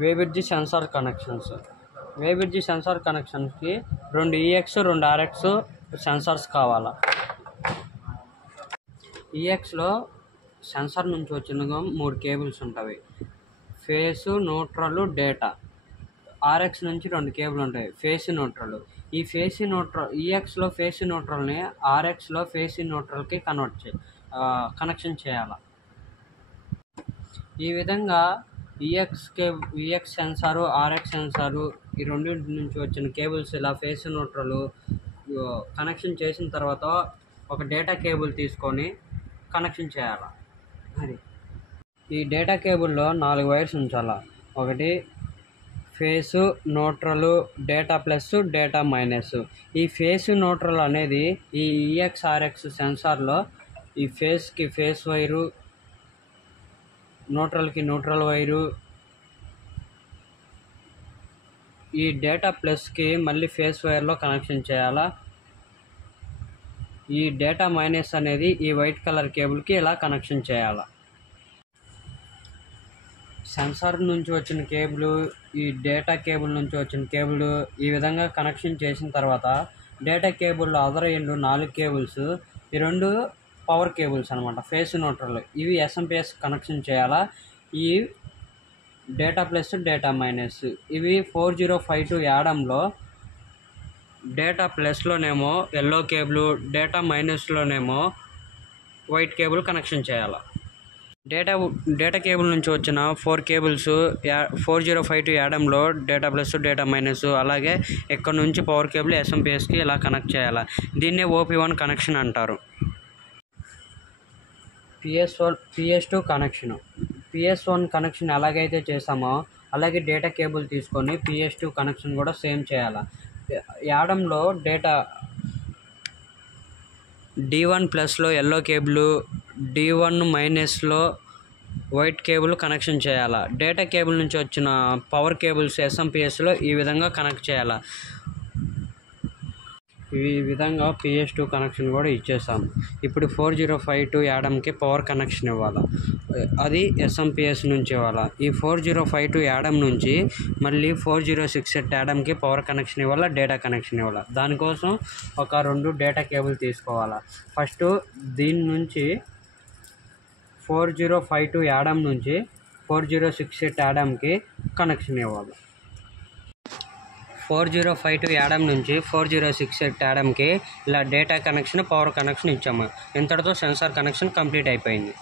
Weighbridge sensor connections. Weighbridge sensor కనెక్షన్స్కి 2 EX 2 RX sensors కావాలా. EXలో సెన్సార్ నుంచి వచ్చిన 3 కేబుల్స్ ఉంటాయి, ఫేసు, న్యూట్రల్, డేటా. RX నుంచి 2 కేబుల్ ఉంటాయి, ఫేస్, న్యూట్రల్. ఈ ఫేస్ న్యూట్రల్ EXలో ఫేస్ న్యూట్రల్ని RXలో ఫేస్ న్యూట్రల్కి కనెక్షన్ చేయాలి. ఈ విధంగా EX సెన్సారు, RX సెన్సారు ఈ రెండింటి నుంచి వచ్చిన కేబుల్స్ ఇలా ఫేస్ న్యూట్రల్ కనెక్షన్ చేసిన తర్వాత ఒక డేటా కేబుల్ తీసుకొని కనెక్షన్ చేయాలి. అది ఈ డేటా కేబుల్లో 4 వైర్స్ ఉంచాలి. ఒకటి face, neutral, data plus, data minus. ఈ ఫేస్ న్యూట్రల్ అనేది ఈ EX RX సెన్సార్లో ఈ ఫేస్కి ఫేస్ వైరు, న్యూట్రల్కి న్యూట్రల్ వైరు, ఈ డేటా ప్లస్కి మళ్ళీ ఫేస్ వైర్లో కనెక్షన్ చేయాలా. ఈ డేటా మైనస్ అనేది ఈ వైట్ కలర్ కేబుల్కి ఇలా కనెక్షన్ చేయాలా. సెన్సార్ నుంచి వచ్చిన కేబుల్, ఈ డేటా కేబుల్ నుంచి వచ్చిన కేబుల్ ఈ విధంగా కనెక్షన్ చేసిన తర్వాత డేటా కేబుల్లో అదర్ ఎండ్ 4 కేబుల్స్, ఈ 2 పవర్ కేబుల్స్ అనమాట, ఫేస్ న్యూట్రల్. ఇవి SMP కనెక్షన్ చేయాలా. ఈ డేటా ప్లస్, డేటా మైనస్ ఇవి 4052 యాడమ్లో డేటా ప్లస్లోనేమో ఎల్లో కేబుల్, డేటా మైనస్లోనేమో వైట్ కేబుల్ కనెక్షన్ చేయాలి. డేటా కేబుల్ నుంచి వచ్చిన 4 కేబుల్స్ 4052 యాడమ్లో డేటా ప్లస్, డేటా మైనస్, అలాగే ఇక్కడ నుంచి పవర్ కేబుల్ SMPSకి ఇలా కనెక్ట్ చేయాలి. దీన్నే OP1 కనెక్షన్ అంటారు. PS2 connection. PS1 కనెక్షన్ ఎలాగైతే చేసామో అలాగే డేటా కేబుల్ తీసుకొని PS2 కనెక్షన్ కూడా సేమ్ చేయాలి. యాడమ్లో డేటా D1 ప్లస్లో ఎల్లో కేబుల్, D1 మైనస్లో వైట్ కేబుల్ కనెక్షన్ చేయాలి. డేటా కేబుల్ నుంచి వచ్చిన పవర్ కేబుల్స్ SMPSలో ఈ విధంగా కనెక్ట్ చేయాలి. ఈ విధంగా PS2 కనెక్షన్ కూడా ఇచ్చేసాం. ఇప్పుడు 4052 యాడమ్కి పవర్ కనెక్షన్ ఇవ్వాలి. అది SMPS నుంచి ఇవ్వాలి. ఈ 4052 యాడమ్ నుంచి మళ్ళీ 4068 యాడమ్కి పవర్ కనెక్షన్ ఇవ్వాలి, డేటా కనెక్షన్ ఇవ్వాలి. దానికోసం ఒక 2 డేటా కేబుల్ తీసుకోవాలి. ఫస్ట్ దీని నుంచి 4052 యాడమ్ నుంచి 4068 యాడమ్కి కనెక్షన్ ఇవ్వాలి. 4052 యాడమ్ నుంచి 4068 యాడమ్కి ఇలా డేటా కనెక్షన్, పవర్ కనెక్షన్ ఇచ్చాము. ఇంతటితో సెన్సార్ కనెక్షన్ కంప్లీట్ అయిపోయింది.